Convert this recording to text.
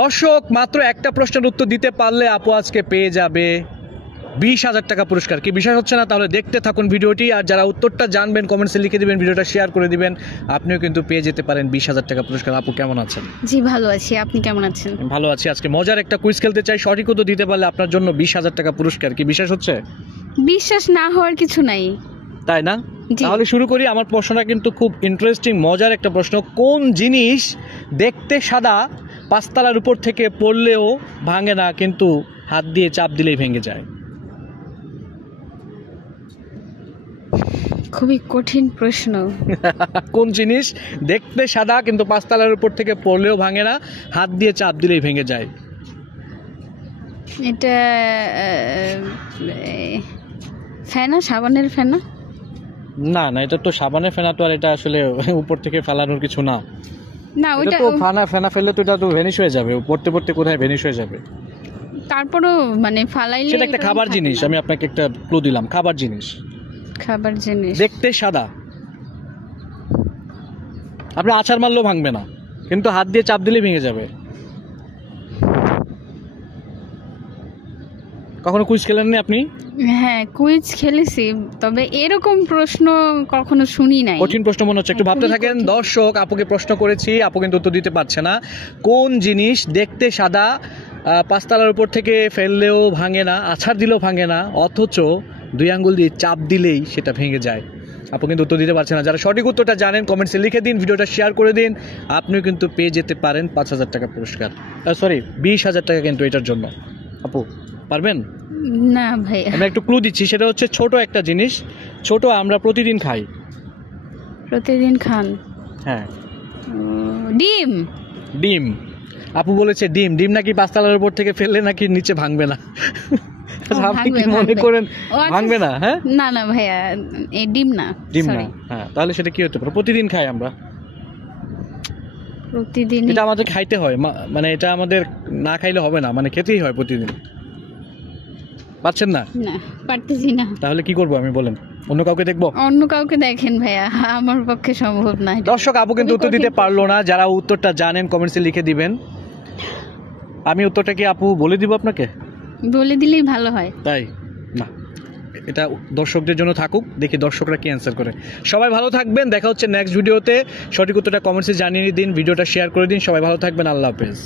দর্শক মাত্র একটা প্রশ্নের উত্তর দিতে পারলে আপু আজকে পেয়ে যাবে 20,000 টাকা পুরস্কার। কি বিশ্বাস হচ্ছে না? তাহলে দেখতে থাকুন ভিডিওটি, আর যারা উত্তরটা জানবেন কমেন্টসে লিখে দিবেন, ভিডিওটা শেয়ার করে দিবেন, আপনিও কিন্তু পেয়ে যেতে পারেন 20,000 টাকা পুরস্কার। আপু কেমন আছেন? জি ভালো আছি, আপনি কেমন আছেন? ভালো আছি। আজকে মজার একটা কুইজ খেলতে চাই, সঠিক উত্তর দিতে পারলে আপনার জন্য 20,000 টাকা পুরস্কার। কি বিশ্বাস হচ্ছে? বিশ্বাস না হওয়ার কিছু নাই। তাই না? জি। তাহলে শুরু করি। আমার প্রশ্নটা কিন্তু খুব ইন্টারেস্টিং, মজার একটা প্রশ্ন। কোন জিনিস দেখতে সাদা, পাঁচতলার উপর থেকে পড়লেও ভাঙে না, কিন্তু হাত দিয়ে চাপ দিলেই ভেঙে যায়? খুবই কঠিন প্রশ্ন। কোন জিনিস দেখতে সাদা কিন্তু পাঁচতলার উপর থেকে পড়লেও ভাঙে না, হাত দিয়ে চাপ দিলেই ভেঙে যায়? এটা ফেনা, সাবানের ফেনা? না না, এটা তো সাবানের ফেনা, তো আর এটা আসলে উপর থেকে ফেলানোর কিছু না। না এটা ওইটা তো ফেনা ফেললে তো এটা তো ভ্যানিশ হয়ে যাবে, পড়তে পড়তে কোথায় ভ্যানিশ হয়ে যাবে। তারপরও মানে ফালাইলে সেটা একটা এটা খাবার থাকে জিনিস, না। আমি আপনাকে একটা ক্লু দিলাম, খাবার জিনিস, খাবার জিনিস। দেখতে সাদা, আপনি আছাড় মারলেও ভাঙবে না, কিন্তু হাত দিয়ে চাপ দিলেই ভেঙে যাবে। কখনো কুইজ খেলেননি আপনি? হ্যাঁ কুইজ খেলেছি, তবে এরকম প্রশ্ন কখনো শুনি নাই। কঠিন প্রশ্ন মনে হচ্ছে, একটু ভাবতে খুবই থাকেন। কঠিন। দর্শক আপুকে প্রশ্ন করেছি, আপু কিন্তু উত্তর দিতে পারছে না। কোন জিনিস দেখতে সাদা, পাঁচতলার উপর থেকে ফেললেও ভাঙে না, আছাড় দিলেও ভাঙে না, অথচ দুই আঙ্গুল দিয়ে চাপ দিলেই সেটা ভেঙে যায়? আপু কিন্তু উত্তর দিতে পারছে না। যারা সঠিক উত্তরটা জানেন কমেন্টসে লিখে দিন, ভিডিওটা শেয়ার করে দিন, আপনিও কিন্তু পেয়ে যেতে পারেন 5,000 টাকা পুরস্কার। 20,000 টাকা কিন্তু এটার জন্য। আপু পারবেন? না ভাই, আমি একটু ক্লু দিচ্ছি, সেটা হচ্ছে ছোট একটা জিনিস, ছোট, আমরা প্রতিদিন খাই। প্রতিদিন খান। হ্যাঁ, ডিম। ডিম। আপু বলেছে ডিম। ডিম নাকি পাঁচতলার উপর থেকে ফেললে নাকি নিচে ভাঙবে না। আপনি কি মনে করেন ভাঙবে না? হ্যাঁ, না না ভাইয়া, এই ডিম না। ডিম না। Sorry। হ্যাঁ, তাহলে সেটা কি হতে পারে? প্রতিদিন খাই আমরা, প্রতিদিন এটা আমাদের খাইতে হয়, মানে এটা আমাদের না খাইলে হবে না, মানে খেতেই হয় প্রতিদিন। পাচ্ছেন না? না, পারতেছি না। তাহলে কি করবো আমি, বলেন? অন্য কাউকে দেখবো? অন্য কাউকে দেখেন ভাইয়া, আমার পক্ষে সম্ভব না এটা। দর্শক আপু কিন্তু উত্তর দিতে পারলো না। যারা উত্তরটা জানেন কমেন্টসে লিখে দিবেন। আমি উত্তরটা কি আপু বলে দিব আপনাকে? বলে দিলেই ভালো হয়। তাই না, এটা দর্শকদের জন্য থাকুক, দেখি দর্শকরা কি অ্যান্সার করে। সবাই ভালো থাকবেন, দেখা হচ্ছে নেক্সট ভিডিওতে। সঠিক উত্তরটা কমেন্টসে জানিয়ে দিন, ভিডিওটা শেয়ার করে দিন। সবাই ভালো থাকবেন, আল্লাহ হাফেজ।